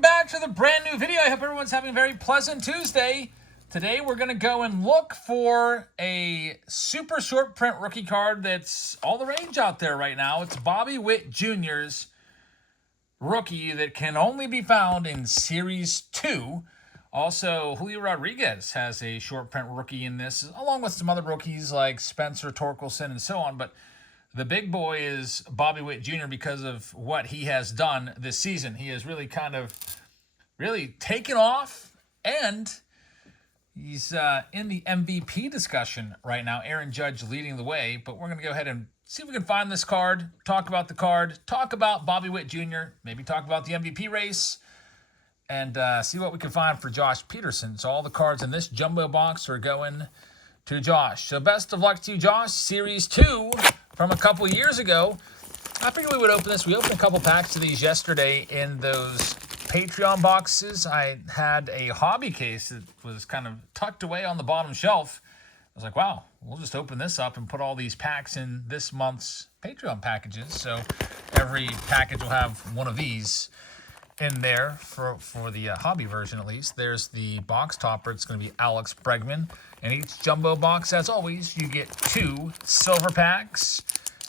Welcome back to the brand new video. I hope everyone's having a very pleasant Tuesday. Today we're going to go and look for a super short print rookie card that's all the rage out there right now. It's Bobby Witt Jr.'s rookie that can only be found in Series 2. Also, Julio Rodriguez has a short print rookie in this, along with some other rookies like Spencer Torkelson and so on. But the big boy is Bobby Witt Jr. because of what he has done this season. He has really taken off, and he's in the MVP discussion right now. Aaron Judge leading the way, but we're going to go ahead and see if we can find this card, talk about the card, talk about Bobby Witt Jr., maybe talk about the MVP race, and see what we can find for Josh Peterson. So all the cards in this jumbo box are going to Josh. So best of luck to you, Josh. Series 2 from a couple years ago. I figured we would open this. We opened a couple packs of these yesterday in those Patreon boxes. I had a hobby case that was kind of tucked away on the bottom shelf. I was like, wow, we'll just open this up and put all these packs in this month's Patreon packages. So every package will have one of these in there for the hobby version at least. There's the box topper. It's going to be Alex Bregman. And each jumbo box, as always, you get 2 silver packs.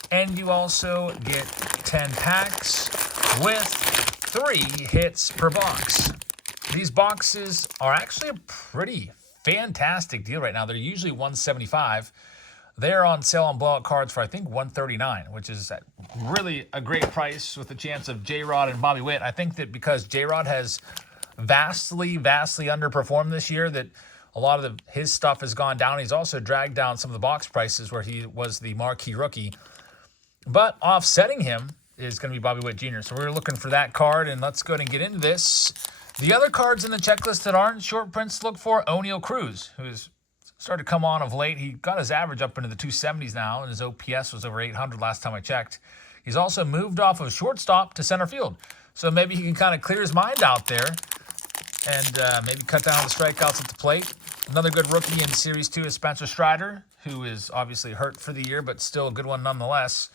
And you also get 10 packs with 3 hits per box. These boxes are actually a pretty fantastic deal right now. They're usually $175. They're on sale on blowout cards for, I think, $139, which is really a great price with the chance of J-Rod and Bobby Witt. I think that because J-Rod has vastly underperformed this year, that a lot of his stuff has gone down. He's also dragged down some of the box prices where he was the marquee rookie. But offsetting him is going to be Bobby Witt Jr. So we're looking for that card, and let's go ahead and get into this. The other cards in the checklist that aren't short prints to look for, O'Neal Cruz, who has started to come on of late. He got his average up into the 270s now, and his OPS was over 800 last time I checked. He's also moved off of shortstop to center field. So maybe he can kind of clear his mind out there and maybe cut down the strikeouts at the plate. Another good rookie in Series 2 is Spencer Strider, who is obviously hurt for the year, but still a good one nonetheless.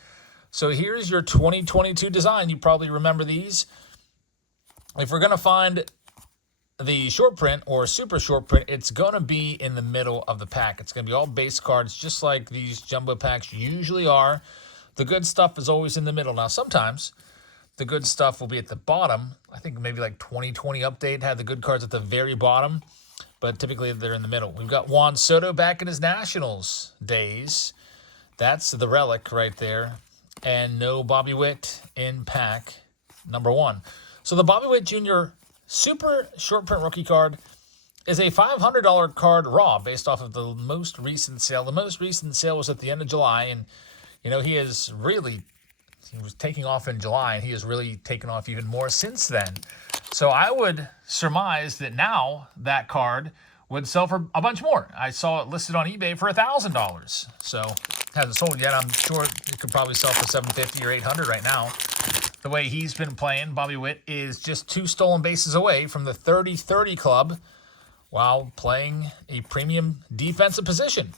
So here's your 2022 design. You probably remember these. If we're going to find the short print or super short print, it's going to be in the middle of the pack. It's going to be all base cards, just like these jumbo packs usually are. The good stuff is always in the middle. Now, sometimes the good stuff will be at the bottom. I think maybe like 2020 Update had the good cards at the very bottom, but typically they're in the middle. We've got Juan Soto back in his Nationals days. That's the relic right there. And no Bobby Witt in pack number 1. So the Bobby Witt Jr. super short print rookie card is a $500 card raw based off of the most recent sale. The most recent sale was at the end of July, and he was taking off in July, and he has really taken off even more since then. So I would surmise that now that card would sell for a bunch more. I saw it listed on eBay for $1,000. So hasn't sold yet. I'm sure it could probably sell for $750 or $800 right now. The way he's been playing, Bobby Witt is just 2 stolen bases away from the 30-30 club while playing a premium defensive position.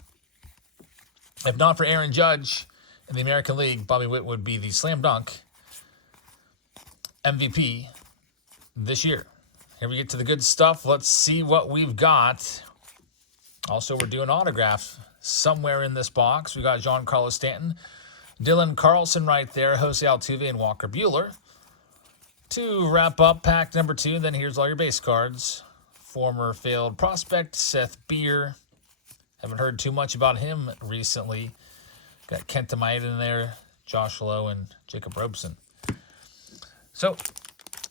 If not for Aaron Judge in the American League, Bobby Witt would be the slam dunk MVP this year. Here we get to the good stuff. Let's see what we've got. Also, we're doing autograph somewhere in this box. We got Giancarlo Stanton, Dylan Carlson right there, Jose Altuve, and Walker Buehler. To wrap up pack number 2, then here's all your base cards. Former failed prospect, Seth Beer. Haven't heard too much about him recently. Got Kenta Maeda in there, Josh Lowe, and Jacob Robeson. So,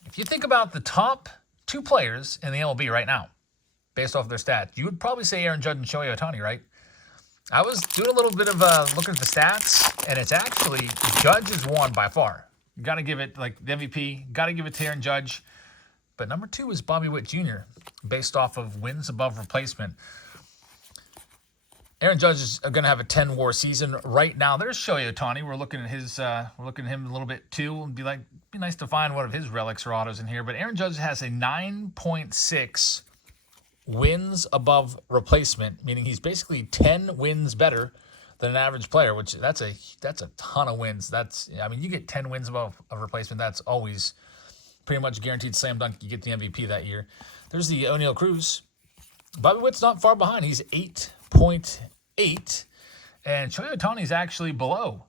if you think about the top 2 players in the MLB right now, based off of their stats, you would probably say Aaron Judge and Shohei Otani, right? I was doing a little bit of looking at the stats, and it's actually Judge is 1 by far. You got to give it, like the MVP, got to give it to Aaron Judge. But number 2 is Bobby Witt Jr., based off of wins above replacement. Aaron Judge is going to have a 10-WAR season right now. There's Shohei Otani. We're looking at him a little bit too. It'd be nice to find one of his relics or autos in here. But Aaron Judge has a 9.6 wins above replacement, meaning he's basically 10 wins better than an average player, which that's a ton of wins. You get 10 wins above a replacement. That's always pretty much guaranteed slam dunk you get the MVP that year. There's the O'Neal Cruz. Bobby Witt's not far behind. He's 8.8. And Shohei Otani is actually below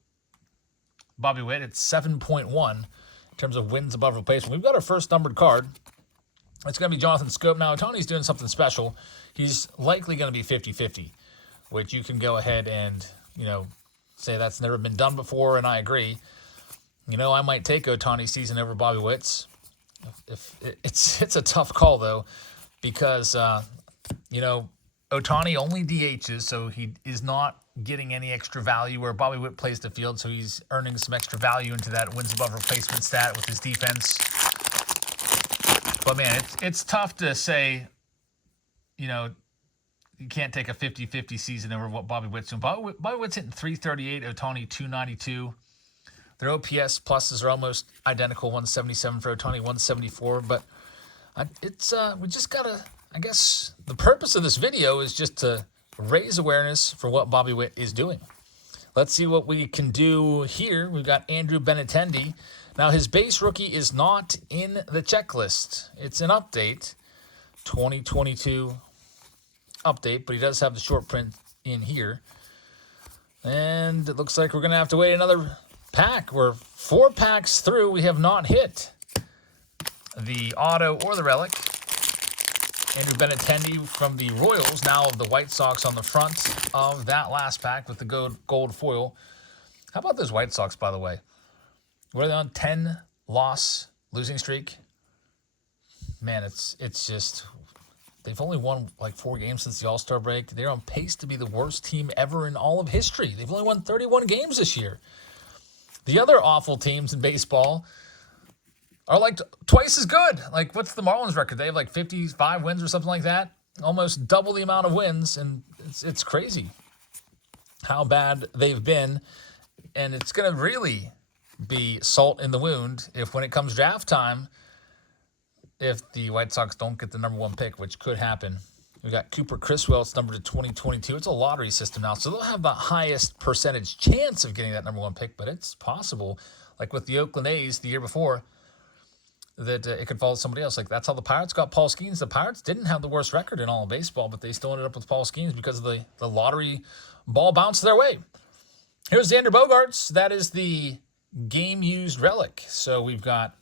Bobby Witt. It's 7.1 in terms of wins above replacement. We've got our first numbered card. It's going to be Jonathan Scope. Now, Otani's doing something special. He's likely going to be 50-50, which you can go ahead and, say that's never been done before, and I agree. I might take Otani's season over Bobby Witt's. It's a tough call, though, because, Otani only DHs, so he is not getting any extra value where Bobby Witt plays the field, so he's earning some extra value into that wins above replacement stat with his defense. But, man, it's tough to say, you can't take a 50-50 season over what Bobby Witt's doing. Bobby Witt's hitting 338, Otani 292. Their OPS pluses are almost identical, 177 for Otani, 174. But we just got to, I guess, the purpose of this video is just to raise awareness for what Bobby Witt is doing. Let's see what we can do here. We've got Andrew Benintendi. Now, his base rookie is not in the checklist. It's an update, 2022 update, but he does have the short print in here. And it looks like we're going to have to wait another pack. We're 4 packs through. We have not hit the auto or the relic. Andrew Benintendi from the Royals, now of the White Sox on the front of that last pack with the gold foil. How about those White Sox, by the way? Were they on 10-loss losing streak? Man, it's just, they've only won like 4 games since the All-Star break. They're on pace to be the worst team ever in all of history. They've only won 31 games this year. The other awful teams in baseball are like twice as good. Like, what's the Marlins record? They have like 55 wins or something like that. Almost double the amount of wins, and it's crazy how bad they've been. And it's going to really be salt in the wound if, when it comes draft time, if the White Sox don't get the number 1 pick, which could happen. We got Cooper Criswell. It's numbered to 2022. It's a lottery system now, so they'll have the highest percentage chance of getting that number 1 pick, but it's possible, like with the Oakland A's the year before, that it could fall to somebody else. Like, that's how the Pirates got Paul Skeens. The Pirates didn't have the worst record in all of baseball, but they still ended up with Paul Skeens because of the lottery ball bounced their way. Here's Xander Bogaerts. That is the game-used relic. So we've got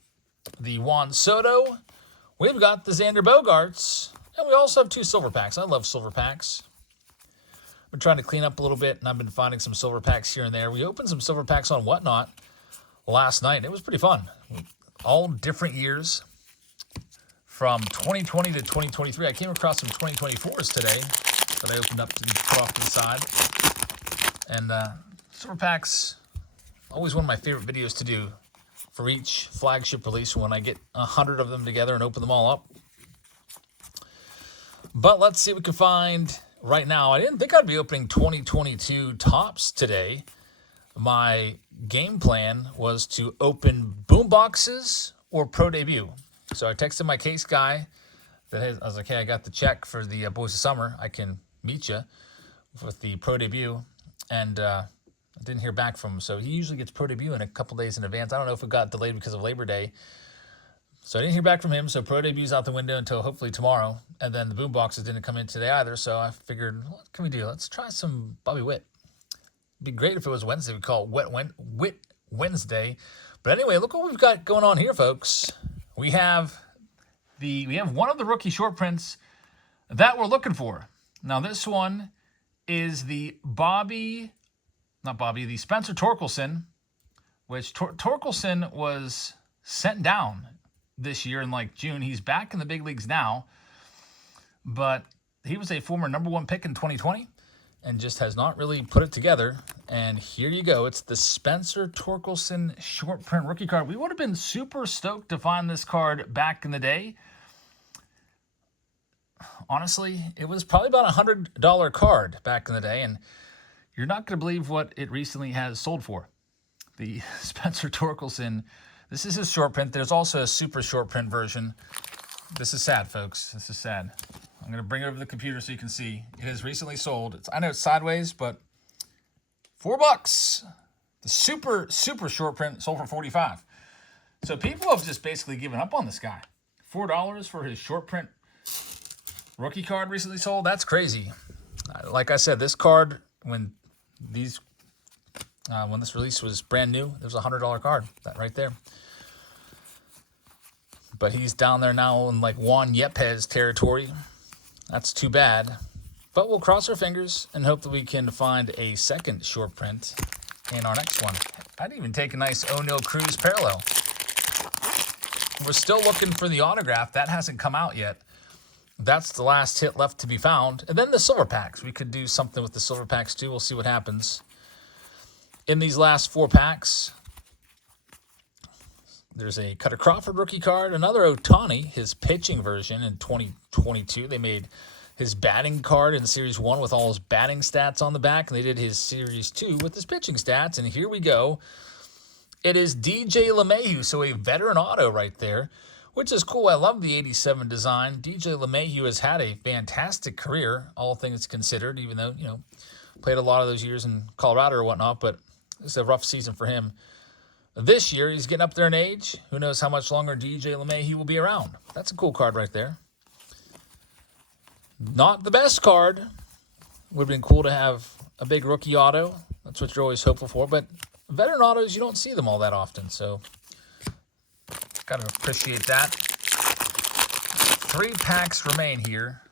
the Juan Soto. We've got the Xander Bogaerts. And we also have 2 silver packs. I love silver packs. We're trying to clean up a little bit, and I've been finding some silver packs here and there. We opened some silver packs on Whatnot last night. It was pretty fun. All different years from 2020 to 2023. I came across some 2024s today that I opened up to put off to the side. And silver packs, always one of my favorite videos to do for each flagship release when I get 100 of them together and open them all up. But let's see what we can find right now. I didn't think I'd be opening 2022 tops today. My game plan was to open boom boxes or pro debut. So I texted my case guy. I was like, hey, I got the check for the Boys of Summer. I can meet you with the pro debut. And I didn't hear back from him. So he usually gets pro debut in a couple days in advance. I don't know if it got delayed because of Labor Day. So I didn't hear back from him. So pro debu's out the window until hopefully tomorrow. And then the boom boxes didn't come in today either. So I figured, what can we do? Let's try some Bobby Witt. It'd be great if it was Wednesday. We'd call it Witt Wednesday. But anyway, look what we've got going on here, folks. We have one of the rookie short prints that we're looking for. Now this one is the Spencer Torkelson, which Torkelson was sent down this year in like June. He's back in the big leagues now, but he was a former number 1 pick in 2020 and just has not really put it together. And here you go. It's the Spencer Torkelson short print rookie card. We would have been super stoked to find this card back in the day. Honestly, it was probably about a $100 card back in the day, and you're not going to believe what it recently has sold for. The Spencer Torkelson, this is his short print. There's also a super short print version. This is sad, folks. This is sad. I'm going to bring it over to the computer so you can see. It has recently sold. I know it's sideways, but $4. The super short print sold for $45. So people have just basically given up on this guy. $4 for his short print rookie card recently sold. That's crazy. Like I said, this card, when this release was brand new, there was a $100 card. That right there. But he's down there now in like Juan Yepes territory. That's too bad. But we'll cross our fingers and hope that we can find a second short print in our next one. I'd even take a nice O'Neal Cruz parallel. We're still looking for the autograph. That hasn't come out yet. That's the last hit left to be found. And then the silver packs. We could do something with the silver packs too. We'll see what happens. In these last 4 packs, there's a Cutter Crawford rookie card, another Otani, his pitching version in 2022. They made his batting card in Series 1 with all his batting stats on the back, and they did his Series 2 with his pitching stats, and here we go. It is DJ LeMahieu, so a veteran auto right there, which is cool. I love the 87 design. DJ LeMahieu has had a fantastic career, all things considered, even though, played a lot of those years in Colorado or whatnot, but it's a rough season for him. This year, he's getting up there in age. Who knows how much longer DJ LeMahieu will be around. That's a cool card right there. Not the best card. Would have been cool to have a big rookie auto. That's what you're always hopeful for. But veteran autos, you don't see them all that often. So, got to appreciate that. 3 packs remain here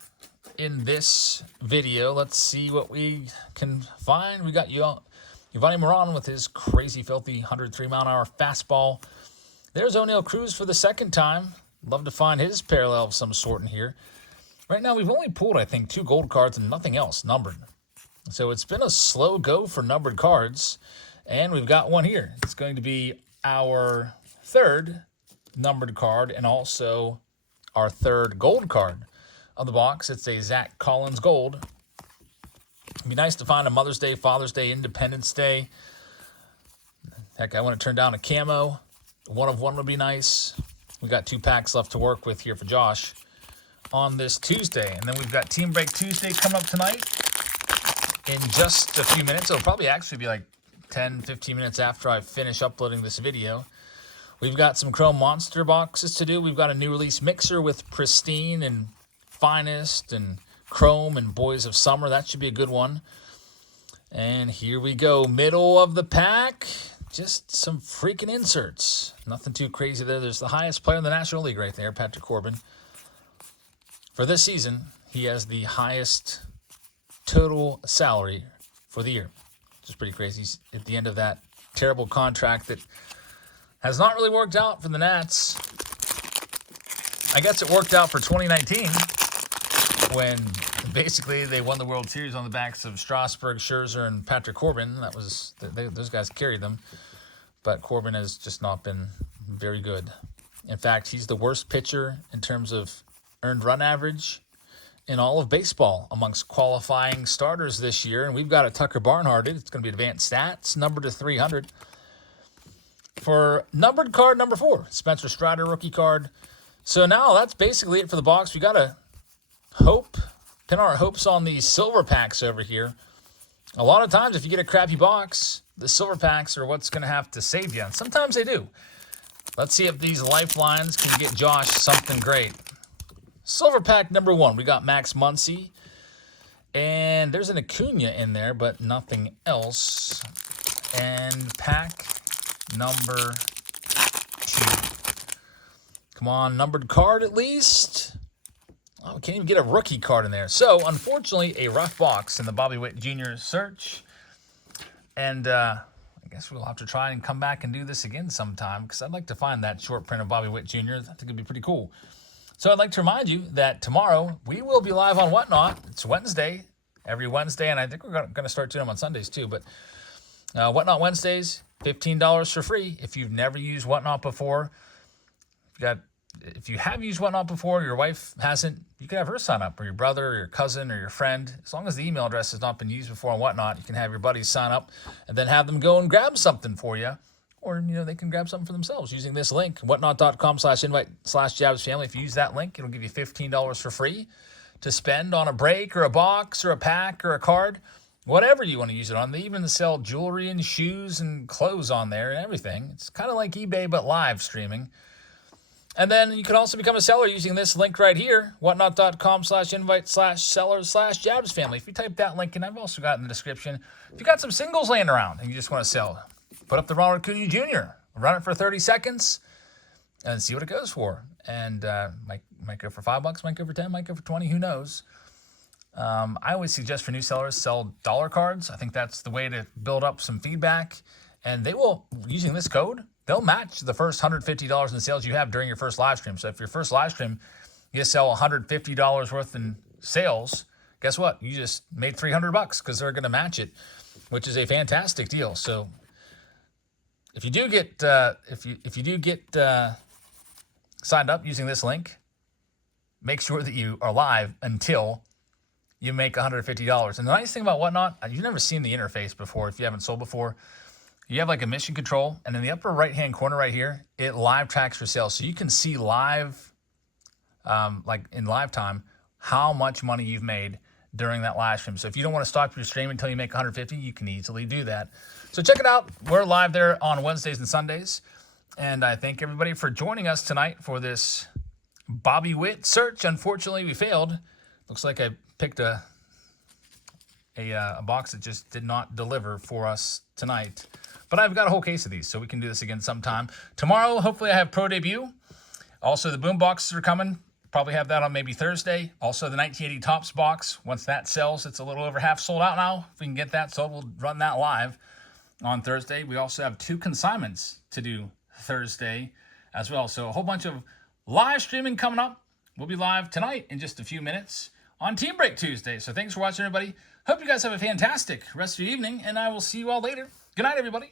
in this video. Let's see what we can find. We got Yovani Moran with his crazy, filthy 103-mile-an-hour fastball. There's O'Neal Cruz for the second time. Love to find his parallel of some sort in here. Right now, we've only pulled, I think, 2 gold cards and nothing else numbered. So it's been a slow go for numbered cards. And we've got one here. It's going to be our 3rd numbered card and also our 3rd gold card of the box. It's a Zach Collins gold. It'd be nice to find a Mother's Day, Father's Day, Independence Day. Heck, I want to turn down a camo. 1 of 1 would be nice. We got 2 packs left to work with here for Josh on this Tuesday. And then we've got Team Break Tuesday coming up tonight in just a few minutes. It'll probably actually be like 10, 15 minutes after I finish uploading this video. We've got some Chrome Monster boxes to do. We've got a new release mixer with Pristine and Finest and Chrome and Boys of Summer. That should be a good one. And here we go. Middle of the pack. Just some freaking inserts. Nothing too crazy there. There's the highest player in the National League right there, Patrick Corbin. For this season, he has the highest total salary for the year, which is pretty crazy. He's at the end of that terrible contract that has not really worked out for the Nats. I guess it worked out for 2019 when basically they won the World Series on the backs of Strasburg, Scherzer, and Patrick Corbin. That was those guys carried them, but Corbin has just not been very good. In fact, he's the worst pitcher in terms of earned run average in all of baseball amongst qualifying starters this year. And we've got a Tucker Barnhart. It's going to be advanced stats, numbered to 300. For numbered card number 4, Spencer Strider rookie card. So now that's basically it for the box. We got to pin our hopes on these silver packs over here. A lot of times if you get a crappy box, the silver packs are what's going to have to save you. And sometimes they do. Let's see if these lifelines can get Josh something great. Silver pack number 1, we got Max Muncy. And there's an Acuna in there, but nothing else. And pack number 2. Come on, numbered card at least. Oh, we can't even get a rookie card in there. So, unfortunately, a rough box in the Bobby Witt Jr. search. And I guess we'll have to try and come back and do this again sometime because I'd like to find that short print of Bobby Witt Jr. I think it'd be pretty cool. So I'd like to remind you that tomorrow we will be live on Whatnot. It's Wednesday, every Wednesday, and I think we're going to start doing them on Sundays too. But Whatnot Wednesdays, $15 for free. If you've never used Whatnot before, if you have used Whatnot before, your wife hasn't, you can have her sign up, or your brother, or your cousin, or your friend. As long as the email address has not been used before on Whatnot, you can have your buddies sign up and then have them go and grab something for you. Or, they can grab something for themselves using this link, whatnot.com/invite/JabsFamily. If you use that link, it'll give you $15 for free to spend on a break or a box or a pack or a card. whatever you want to use it on. They even sell jewelry and shoes and clothes on there and everything. It's kind of like eBay, but live streaming. And then you can also become a seller using this link right here, whatnot.com/invite/seller/Jabs family. If you type that link, and I've also got in the description, if you got some singles laying around and you just want to sell, put up the Ronald Acuna Jr., run it for 30 seconds, and see what it goes for. And might go for $5, might go for 10, might go for 20, who knows. I always suggest for new sellers, sell dollar cards. I think that's the way to build up some feedback. And they will, using this code, they'll match the first $150 in sales you have during your first live stream. So if your first live stream, you sell $150 worth in sales, guess what? You just made $300 because they're going to match it, which is a fantastic deal. So if you do get signed up using this link, make sure that you are live until you make $150. And the nice thing about Whatnot, you've never seen the interface before if you haven't sold before. You have like a mission control, and in the upper right-hand corner right here, it live tracks your sales. So you can see live, like in live time, how much money you've made during that live stream. So if you don't want to stop your stream until you make 150, you can easily do that. So check it out. We're live there on Wednesdays and Sundays. And I thank everybody for joining us tonight for this Bobby Witt search. Unfortunately, we failed. Looks like I picked a box that just did not deliver for us tonight. But I've got a whole case of these, so we can do this again sometime. Tomorrow, hopefully, I have Pro Debut. Also, the boom boxes are coming. Probably have that on maybe Thursday. Also, the 1980 Topps box. Once that sells, it's a little over half sold out now. If we can get that sold, we'll run that live on Thursday. We also have 2 consignments to do Thursday as well. So a whole bunch of live streaming coming up. We'll be live tonight in just a few minutes on Team Break Tuesday. So thanks for watching, everybody. Hope you guys have a fantastic rest of your evening, and I will see you all later. Good night, everybody.